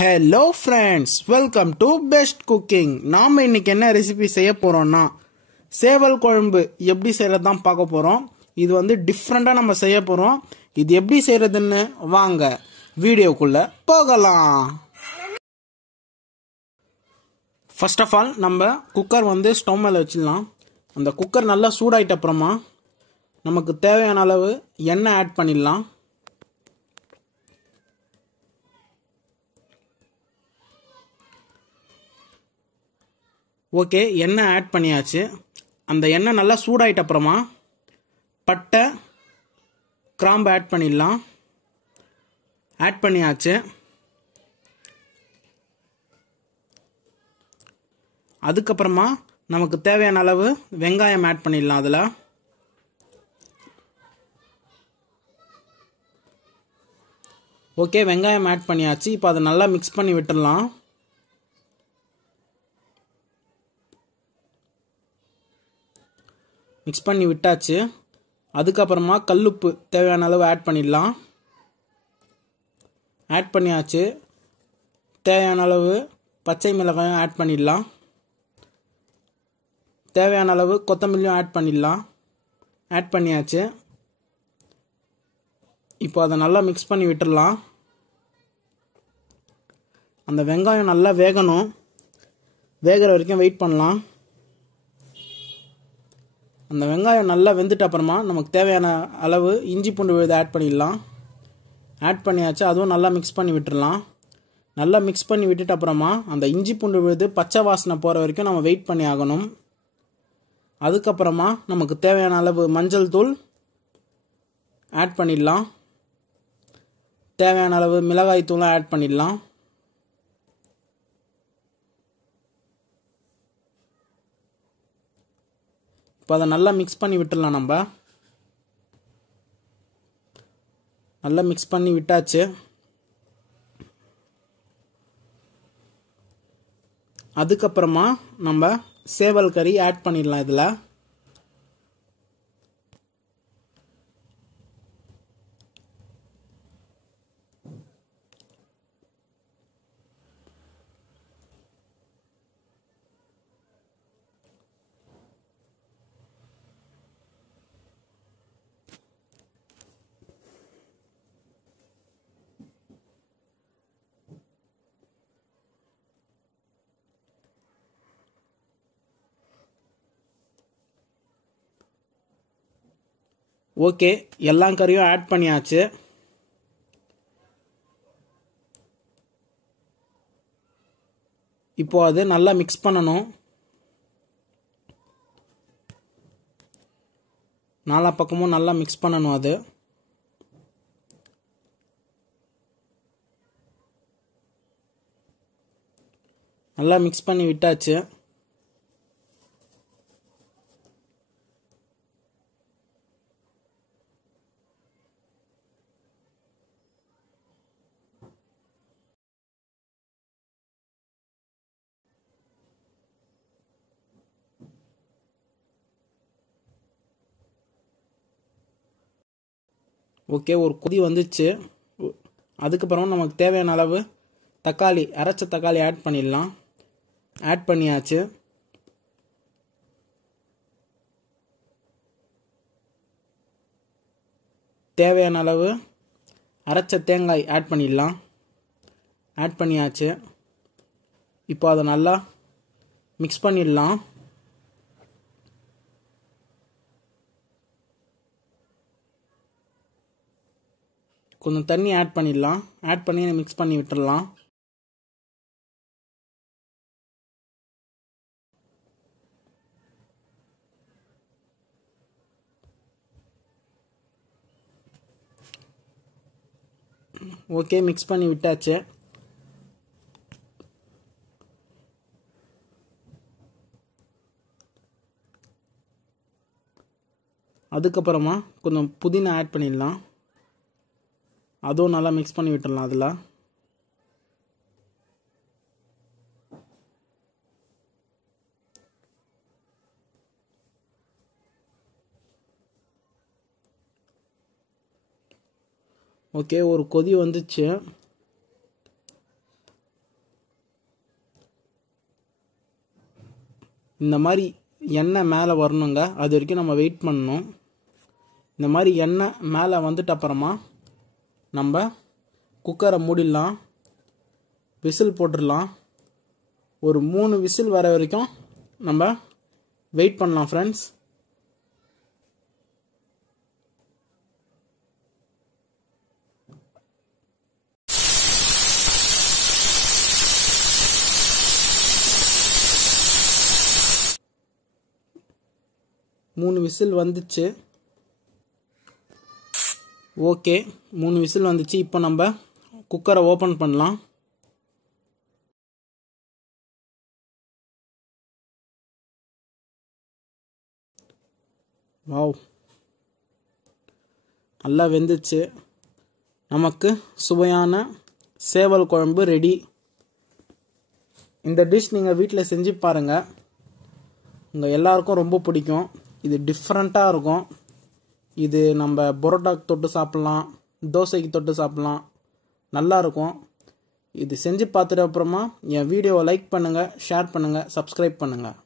Hello friends, welcome to Best Cooking. நாம இன்னைக்கு என்ன ரெசிபி செய்ய போறோம்னா சேவல் குழம்பு எப்படி செய்யறது தான் பார்க்க போறோம். இது வந்து டிஃபரண்டா நம்ம செய்ய போறோம். இது எப்படி செய்யறதுன்னு வாங்க வீடியோக்குள்ள போகலாம். ஃபர்ஸ்ட் ஆஃப் ஆல் நம்ம குக்கர் வந்து ஸ்டவ் மேல வச்சிடலாம். அந்த குக்கர் நல்லா சூடாயிட்ட அப்புறமா நமக்கு தேவையான அளவு எண்ணெய் ஆட் பண்ணிடலாம். ஓகே, எண்ணெய் ஆட் பண்ணியாச்சு. அந்த எண்ணெய் நல்லா சூடாயிட்ட அப்புறமா பட்டை கிராம்பு ஆட் பண்ணிடலாம். ஆட் பண்ணியாச்சு. அதுக்கப்புறமா நமக்கு தேவையான அளவு வெங்காயம் ஆட் பண்ணிடலாம். அதில் ஓகே, வெங்காயம் ஆட் பண்ணியாச்சு. இப்போ அதை நல்லா மிக்ஸ் பண்ணி விட்டுடலாம். மிக்ஸ் பண்ணி விட்டாச்சு. அதுக்கப்புறமா கல்லுப்பு தேவையான அளவு ஆட் பண்ணிடலாம். ஆட் பண்ணியாச்சு. தேவையான அளவு பச்சை மிளகாயும் ஆட் பண்ணிடலாம். தேவையான அளவு கொத்தமல்லியும் ஆட் பண்ணிடலாம். ஆட் பண்ணியாச்சு. இப்போ அதை நல்லா மிக்ஸ் பண்ணி விட்டுடலாம். அந்த வெங்காயம் நல்லா வேகணும். வேகிற வரைக்கும் வெயிட் பண்ணலாம். அந்த வெங்காயம் நல்லா வெந்துட்ட அப்புறமா நமக்கு தேவையான அளவு இஞ்சி பூண்டு விழுது ஆட் பண்ணிடலாம். ஆட் பண்ணியாச்சு. அதுவும் நல்லா மிக்ஸ் பண்ணி விட்டுடலாம். நல்லா மிக்ஸ் பண்ணி விட்டுட்ட அப்புறமா அந்த இஞ்சி பூண்டு விழுது பச்சை வாசனை போகிற வரைக்கும் நம்ம வெயிட் பண்ணி ஆகணும். அதுக்கப்புறமா நமக்கு தேவையான அளவு மஞ்சள் தூள் ஆட் பண்ணிடலாம். தேவையான அளவு மிளகாய் தூளும் ஆட் பண்ணிடலாம். இப்போ அதை நல்லா மிக்ஸ் பண்ணி விட்டுடலாம். நம்ம நல்லா மிக்ஸ் பண்ணி விட்டாச்சு. அதுக்கப்புறமா நம்ம சேவல் கறி ஆட் பண்ணிடலாம். இதில் ஓகே, எல்லா கறியும் ஆட் பண்ணியாச்சு. இப்போ அது நல்லா மிக்ஸ் பண்ணணும். நாலா பக்கமும் நல்லா மிக்ஸ் பண்ணணும். அது நல்லா மிக்ஸ் பண்ணி விட்டாச்சு. ஓகே, ஒரு கொதி வந்துச்சு. அதுக்கப்புறம் நமக்கு தேவையான அளவு தக்காளி, அரைச்ச தக்காளி ஆட் பண்ணிடலாம். ஆட் பண்ணியாச்சு. தேவையான அளவு அரைச்ச தேங்காய் ஆட் பண்ணிடலாம். ஆட் பண்ணியாச்சு. இப்போ அதை நல்லா மிக்ஸ் பண்ணிடலாம். கொஞ்சம் தண்ணி ஆட் பண்ணிடலாம். ஆட் பண்ணி மிக்ஸ் பண்ணி விட்டுடலாம். ஓகே, மிக்ஸ் பண்ணி விட்டாச்சு. அதுக்கப்புறமா கொஞ்சம் புதினா ஆட் பண்ணிடலாம். அதுவும் நல்லா மிக்ஸ் பண்ணி விட்டுடலாம். அதில் ஓகே, ஒரு கொதி வந்துச்சு. இந்த மாதிரி எண்ணெய் மேலே வரணுங்க. அது வரைக்கும் நம்ம வெயிட் பண்ணணும். இந்த மாதிரி எண்ணெய் மேலே வந்துட்டு அப்புறமா நம்ம குக்கரை மூடிடலாம். விசில் போட்டுடலாம். ஒரு 3 விசில் வர வரைக்கும் நம்ம வெயிட் பண்ணலாம் ஃப்ரெண்ட்ஸ். மூணு விசில் வந்துச்சு. ஓகே, 3 விசில் வந்துச்சு. இப்போ நம்ம குக்கரை ஓப்பன் பண்ணலாம். வாவ், நல்லா வெந்துச்சு. நமக்கு சுவையான சேவல் குழம்பு ரெடி. இந்த டிஷ் நீங்கள் வீட்டில் செஞ்சு பாருங்கள். உங்கள் எல்லாருக்கும் ரொம்ப பிடிக்கும். இது டிஃப்ரெண்ட்டாக இருக்கும். இது நம்ம பரோட்டாக்கு தொட்டு சாப்பிட்லாம், தோசைக்கு தொட்டு சாப்பிட்லாம். நல்லாயிருக்கும். இது செஞ்சு பார்த்துட்டு அப்புறமா என் வீடியோவை லைக் பண்ணுங்கள், ஷேர் பண்ணுங்கள், சப்ஸ்கிரைப் பண்ணுங்கள்.